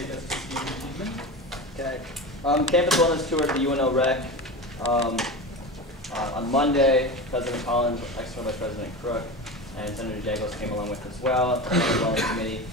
take us to Speaker Tidemann. Okay. Campus wellness tour at the UNL Rec. On Monday, President Collins, External Vice President Crook, and Senator Jagos came along with as well, the Wellness Committee.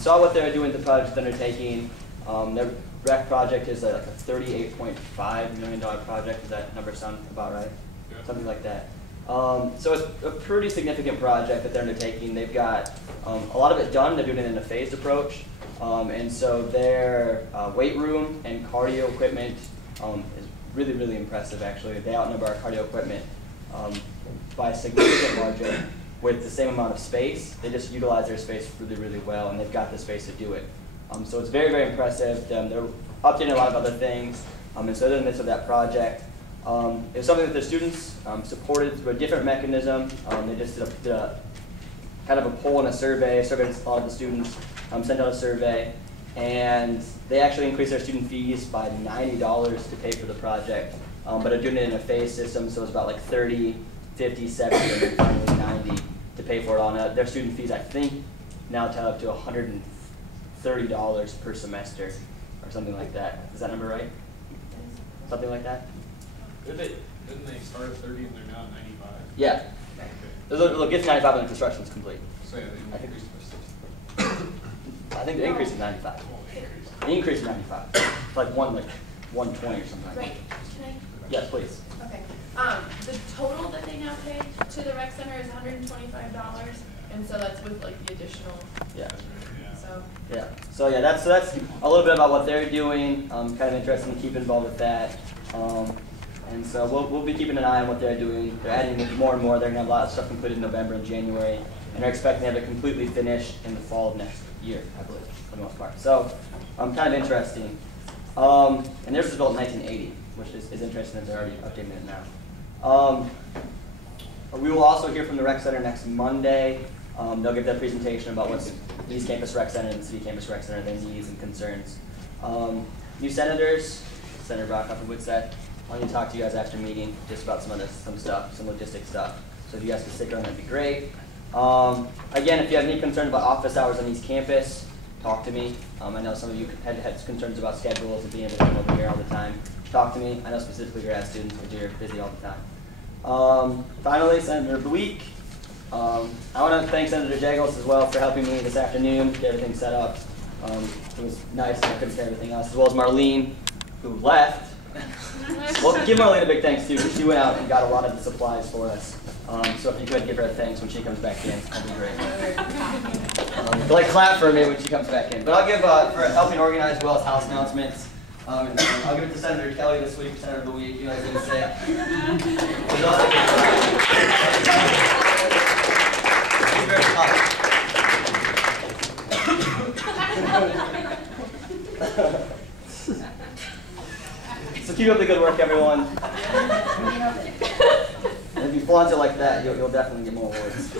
Saw what they're doing, the project undertaking. Their rec project is like a $38.5 million project. Does that number sound about right? Yeah. Something like that. So it's a pretty significant project that they're undertaking. They've got a lot of it done. They're doing it in a phased approach. And so their weight room and cardio equipment is really, really impressive, actually. They outnumber our cardio equipment by a significant margin with the same amount of space. They just utilize their space really, really well, and they've got the space to do it. So it's very, very impressive. They're updating a lot of other things, and so they're in the midst of that project. It was something that the students supported through a different mechanism. They just did a kind of a poll and a survey. Surveyed a lot of the students, sent out a survey, and they actually increased their student fees by $90 to pay for the project. But are doing it in a phased system, so it's about like 30, 50, 70, and then finally 90 to pay for it all. Now, their student fees, I think, now tally up to $130 per semester or something like that. Is that number right? Something like that? Didn't they start at 30 and they're now at 95? Yeah. Okay. They'll get to 95 when the construction is complete. So yeah, I they think- increased I think the increase is 95. The increase is 95. It's like 120 or something like Right. that. Can I? Yes, please. Okay. The total that they now pay to the rec center is $125, and so that's with like the additional. Yeah. So. Yeah. So yeah, that's a little bit about what they're doing. Kind of interested to keep involved with that. And so we'll be keeping an eye on what they're doing. They're adding more and more. They're gonna have a lot of stuff completed in November and January, and they're expecting to have it completely finished in the fall of next year, I believe, for the most part. So kind of interesting. And theirs was built in 1980, which is interesting that they're already updating it now. We will also hear from the rec center next Monday. They'll give their presentation about what's the East Campus Rec Center and the City Campus Rec Center, their needs and concerns. New senators, Senator Brockhoff and Woodset, I want to talk to you guys after meeting just about some stuff, some logistic stuff. So if you guys could stick around, that'd be great. Again, if you have any concerns about office hours on East Campus, talk to me. I know some of you had concerns about schedules and being able to come over here all the time. Talk to me. I know specifically grad students, because you're busy all the time. Finally, Senator of the Week. I want to thank Senator Jagos as well for helping me this afternoon, get everything set up. It was nice, and I couldn't say everything else, as well as Marlene, who left. Well, give Marlene a big thanks too, because she went out and got a lot of the supplies for us. So if you could give her a thanks when she comes back in, that'd be great. Like clap for me when she comes back in. But I'll give for helping organize as well as house announcements. I'll give it to Senator Kelly this week, Senator of the Week. You know what I was going to say. So keep up the good work, everyone. And if you flaunt it like that, you'll definitely get more awards. Is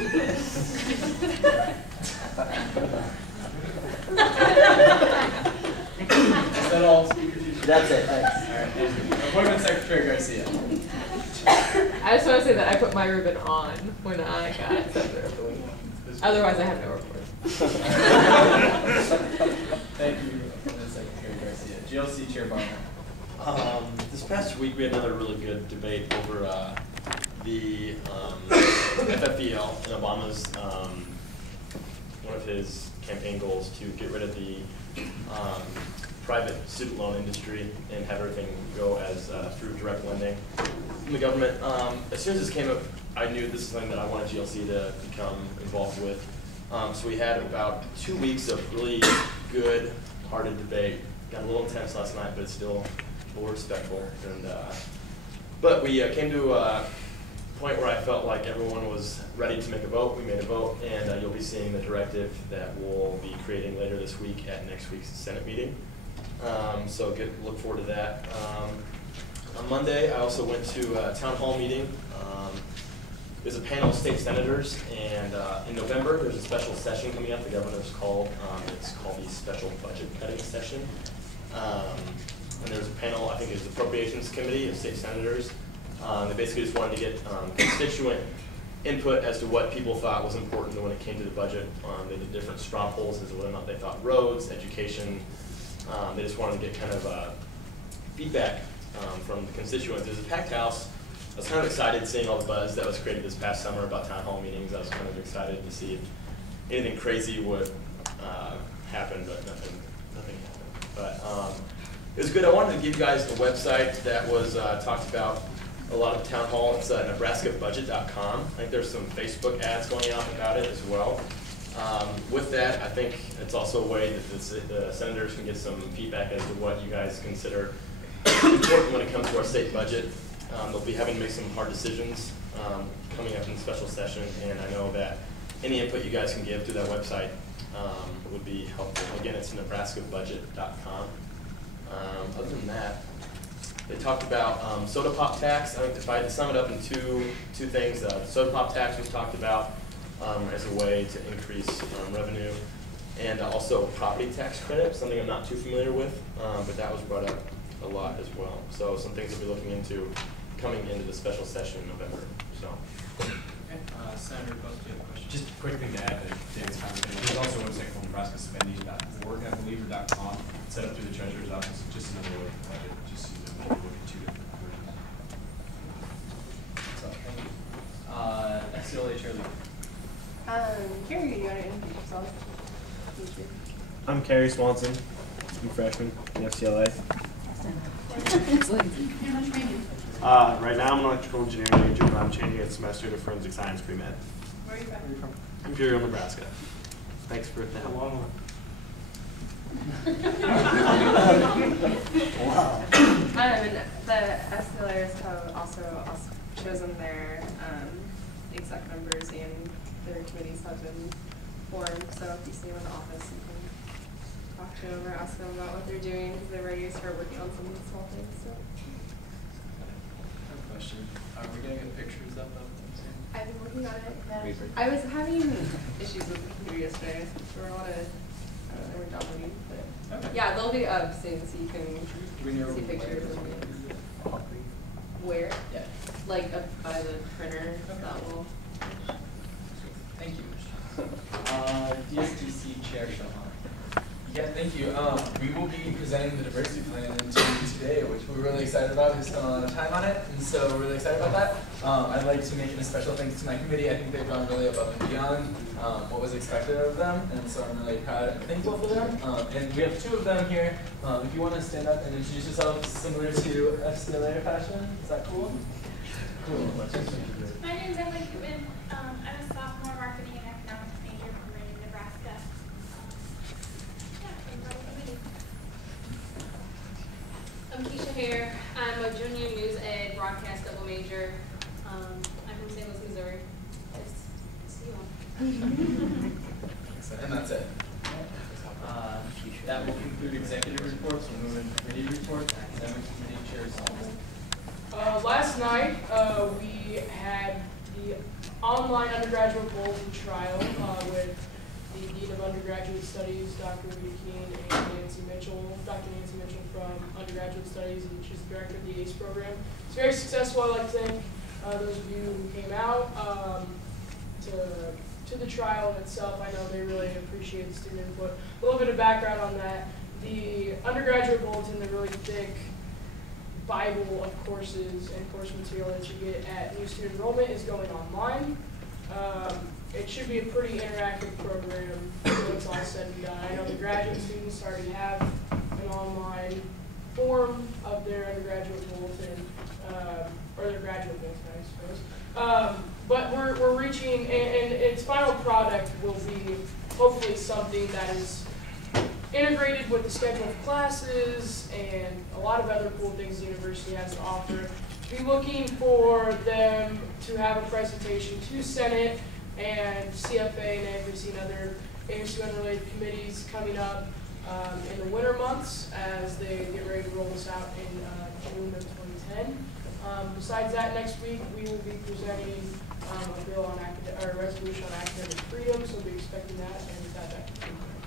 that all? That's it, thanks. All right, appointment Secretary Garcia. I just want to say that I put my ribbon on when I got Senator of the Week. Otherwise, I have no report. Thank you, Appointment Secretary Garcia. GLC Chair Barmore. This past week we had another really good debate over the FFEL and Obama's one of his campaign goals to get rid of the private student loan industry and have everything go as through direct lending from the government. As soon as this came up, I knew this is something that I wanted GLC to become involved with. So we had about 2 weeks of really good, hearted debate. Got a little intense last night, but it's still respectful. And but we came to a point where I felt like everyone was ready to make a vote. We made a vote, and you'll be seeing the directive that we'll be creating later this week at next week's Senate meeting. So look forward to that. On Monday, I also went to a town hall meeting. There's a panel of state senators, and in November, there's a special session coming up. The governor's called. It's called the Special Budget Cutting Session. And there's a panel, I think it's the Appropriations Committee of state senators. They basically just wanted to get constituent input as to what people thought was important when it came to the budget. They did different straw polls as to whether or not they thought roads, education. They just wanted to get kind of feedback from the constituents. It was a packed house. I was kind of excited seeing all the buzz that was created this past summer about town hall meetings. I was kind of excited to see if anything crazy would happen, but nothing happened. But it was good. I wanted to give you guys a website that was talked about a lot of town hall. It's nebraskabudget.com. I think there's some Facebook ads going out about it as well. With that, I think it's also a way that the senators can get some feedback as to what you guys consider important when it comes to our state budget. They'll be having to make some hard decisions coming up in the special session, and I know that any input you guys can give to that website would be helpful. Again, it's nebraskabudget.com. Other than that, they talked about soda pop tax. I think if I had to sum it up in two things, the soda pop tax was talked about as a way to increase revenue, and also property tax credit, something I'm not too familiar with, but that was brought up a lot as well. So some things we'll be looking into coming into the special session in November. So. Okay. Senator Post, do you have a question? Just a quick thing to add to David's comment. There's also a website called nebraskaspending.org, I believe, or .com, set up through the treasurer's office. Just another way to budget, just so you know, look at two different versions. So, thank you. FCLA Chair Lee. Kerry, do you want to introduce yourself? I'm Kerry Swanson. I'm a freshman in FCLA. Right now I'm an electrical engineering major, but I'm changing a semester to forensic science pre-med. Where are you from? Imperial, Nebraska. Thanks for the help. Wow. And the FCLAers have also chosen their exec members, and their committees have been formed. So if you see them in the office, you can talk to them or ask them about what they're doing, because they're ready to start working on some of these small things. So. Question. Are we going to get pictures up of them soon? I've been working on it. Yeah. I was having issues with the computer yesterday. So we're on they were downloading, but Okay. yeah, they'll be up soon, so you can We know see pictures of where, Yeah. like up by the printer. Okay. That will. Thank you. DSDC Chair Shilhanek. Yeah, thank you. We will be presenting the diversity plan in 2 weeks today, which we're really excited about. We spent a lot of time on it, and so we're really excited about that. I'd like to make a special thanks to my committee. I think they've gone really above and beyond what was expected of them, and so I'm really proud and thankful for them. And we have 2 of them here. If you want to stand up and introduce yourselves similar to FCLA fashion, is that cool? Cool. My name is Kutman. I'm a sophomore marketing and economics major from Reading, Nebraska. I'm Keshia here. I'm a junior news ed broadcast double major. I'm from St. Louis, Missouri. Nice to see you all. And that's it. That will conclude executive reports. We'll move into committee reports. Academic Committee Chair Shilhanek. Last night, we had the online undergraduate bulletin trial with the Dean of Undergraduate Studies, Dr. Rita Keene, and Nancy Mitchell, Dr. Nancy Mitchell from Undergraduate Studies, and she's the director of the ACE program. It's very successful. I'd like to thank those of you who came out to the trial in itself. I know they really appreciate the student input. A little bit of background on that. The undergraduate bulletin, the really thick Bible of courses and course material that you get at new student enrollment, is going online. It should be a pretty interactive program when it's all said and done. I know the graduate students already have an online form of their undergraduate bulletin, or their graduate bulletin, I suppose. But we're reaching, and its final product will be hopefully something that is integrated with the schedule of classes and a lot of other cool things the university has to offer. Be looking for them to have a presentation to Senate and CFA and AFC and other ASUN-related committees coming up in the winter months as they get ready to roll this out in June of 2010. Besides that, next week we will be presenting a bill on a resolution on academic freedom, so we'll be expecting that, and with that concludes.